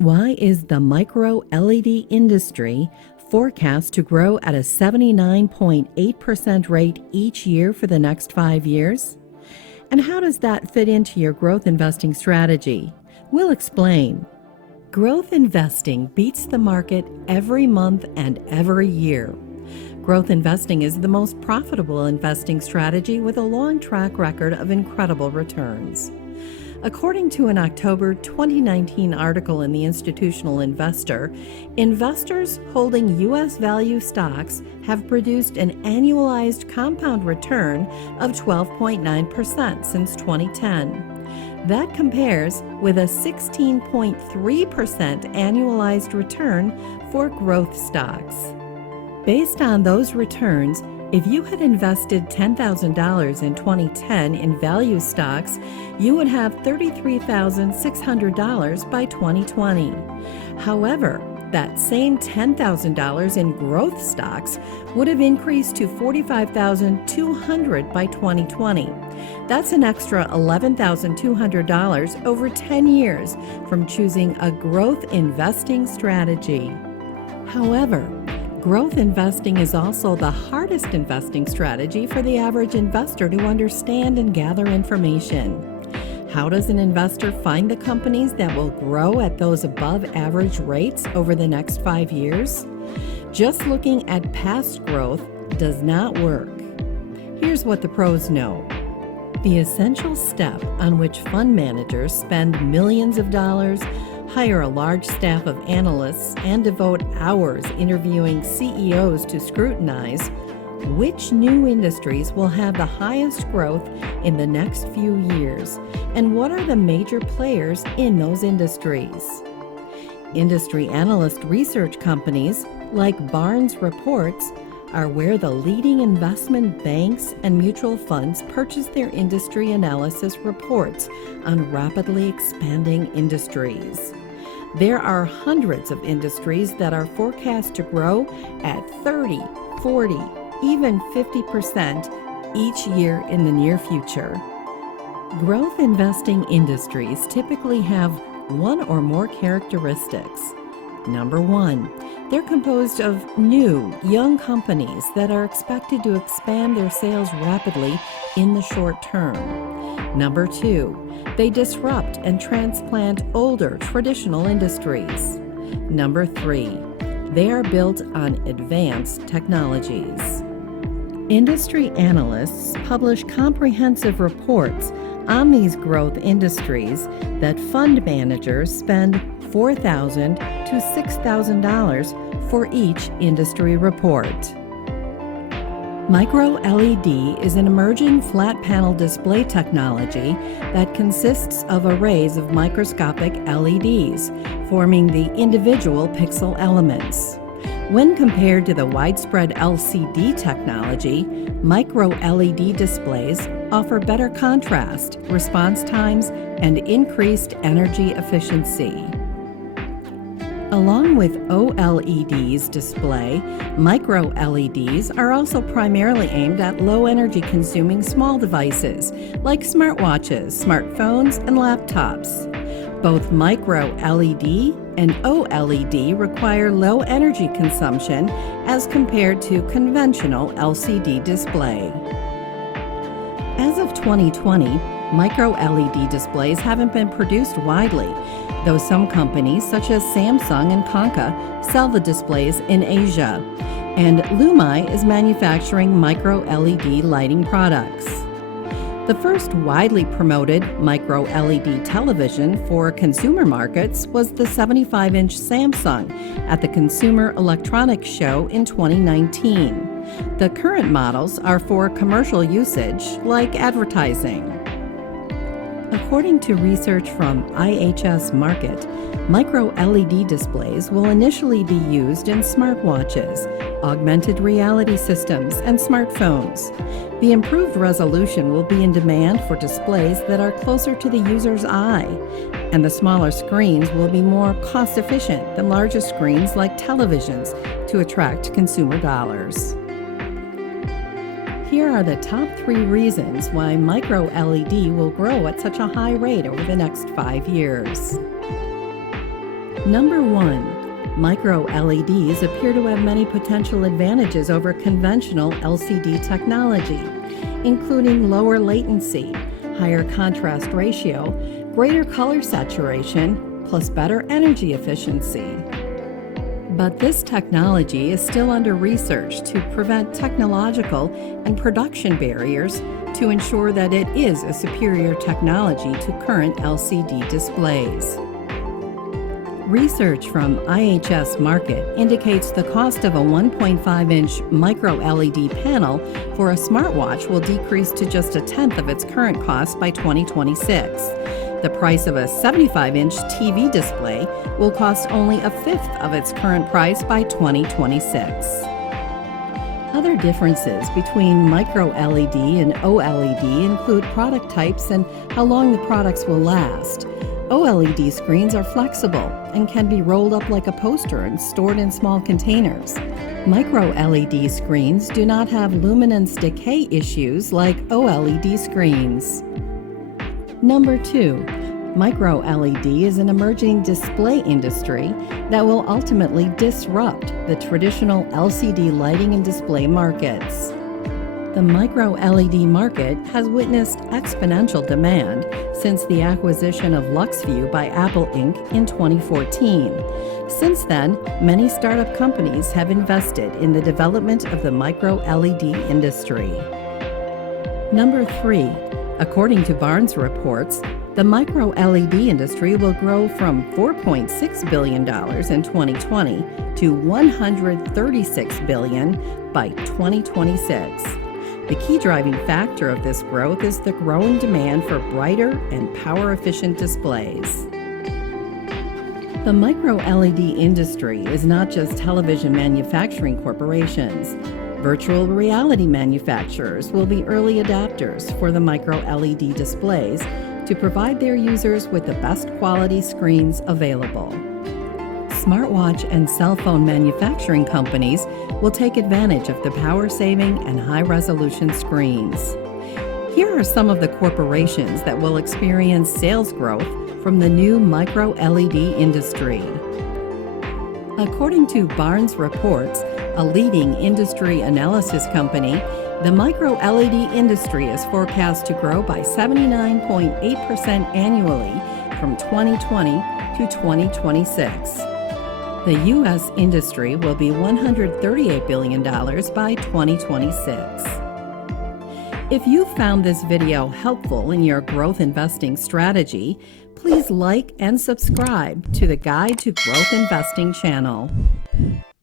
Why is the micro LED industry forecast to grow at a 79.8% rate each year for the next 5 years? And how does that fit into your growth investing strategy? We'll explain. Growth investing beats the market every month and every year. Growth investing is the most profitable investing strategy with a long track record of incredible returns. According to an October 2019 article in the Institutional Investor, investors holding U.S. value stocks have produced an annualized compound return of 12.9% since 2010. That compares with a 16.3% annualized return for growth stocks. Based on those returns, if you had invested $10,000 in 2010 in value stocks, you would have $33,600 by 2020. However, that same $10,000 in growth stocks would have increased to $45,200 by 2020. That's an extra $11,200 over 10 years from choosing a growth investing strategy. However, growth investing is also the hardest investing strategy for the average investor to understand and gather information. How does an investor find the companies that will grow at those above average rates over the next 5 years? Just looking at past growth does not work. Here's what the pros know. The essential step on which fund managers spend millions of dollars, hire a large staff of analysts, and devote hours interviewing CEOs to scrutinize which new industries will have the highest growth in the next few years, and what are the major players in those industries. Industry analyst research companies like Barnes Reports are where the leading investment banks and mutual funds purchase their industry analysis reports on rapidly expanding industries. There are hundreds of industries that are forecast to grow at 30, 40, even 50% each year in the near future. Growth investing industries typically have one or more characteristics. Number one, they're composed of new, young companies that are expected to expand their sales rapidly in the short term. Number two, they disrupt and transplant older traditional industries. Number three, they are built on advanced technologies. Industry analysts publish comprehensive reports on these growth industries that fund managers spend $4,000 to $6,000 for each industry report. Micro LED is an emerging flat panel display technology that consists of arrays of microscopic LEDs, forming the individual pixel elements. When compared to the widespread LCD technology, micro LED displays offer better contrast, response times, and increased energy efficiency. Along with OLED's display, micro LEDs are also primarily aimed at low energy consuming small devices like smartwatches, smartphones, and laptops. Both micro LED and OLED require low energy consumption as compared to conventional LCD display. As of 2020, micro LED displays haven't been produced widely, though some companies such as Samsung and Konka sell the displays in Asia, and Lumai is manufacturing micro LED lighting products. The first widely promoted micro LED television for consumer markets was the 75-inch Samsung at the Consumer Electronics Show in 2019. The current models are for commercial usage, like advertising. According to research from IHS Markit, micro LED displays will initially be used in smartwatches, augmented reality systems, and smartphones. The improved resolution will be in demand for displays that are closer to the user's eye, and the smaller screens will be more cost-efficient than larger screens like televisions to attract consumer dollars. Here are the top 3 reasons why micro LED will grow at such a high rate over the next 5 years. Number 1. Micro LEDs appear to have many potential advantages over conventional LCD technology, including lower latency, higher contrast ratio, greater color saturation, plus better energy efficiency. But this technology is still under research to prevent technological and production barriers to ensure that it is a superior technology to current LCD displays. Research from IHS Markit indicates the cost of a 1.5-inch micro LED panel for a smartwatch will decrease to just a tenth of its current cost by 2026. The price of a 75-inch TV display will cost only a fifth of its current price by 2026. Other differences between micro LED and OLED include product types and how long the products will last. OLED screens are flexible and can be rolled up like a poster and stored in small containers. Micro LED screens do not have luminance decay issues like OLED screens. Number 2. Micro LED is an emerging display industry that will ultimately disrupt the traditional LCD lighting and display markets. The micro LED market has witnessed exponential demand since the acquisition of LuxView by Apple Inc. in 2014. Since then, many startup companies have invested in the development of the micro LED industry. Number 3. According to Barnes reports, the micro LED industry will grow from $4.6 billion in 2020 to $136 billion by 2026. The key driving factor of this growth is the growing demand for brighter and power-efficient displays. The micro LED industry is not just television manufacturing corporations. Virtual reality manufacturers will be early adopters for the micro LED displays to provide their users with the best quality screens available. Smartwatch and cell phone manufacturing companies will take advantage of the power-saving and high-resolution screens. Here are some of the corporations that will experience sales growth from the new micro LED industry. According to Barnes Reports, a leading industry analysis company, the micro LED industry is forecast to grow by 79.8% annually from 2020 to 2026. The U.S. industry will be $138 billion by 2026. If you found this video helpful in your growth investing strategy, please like and subscribe to the Guide to Growth Investing channel.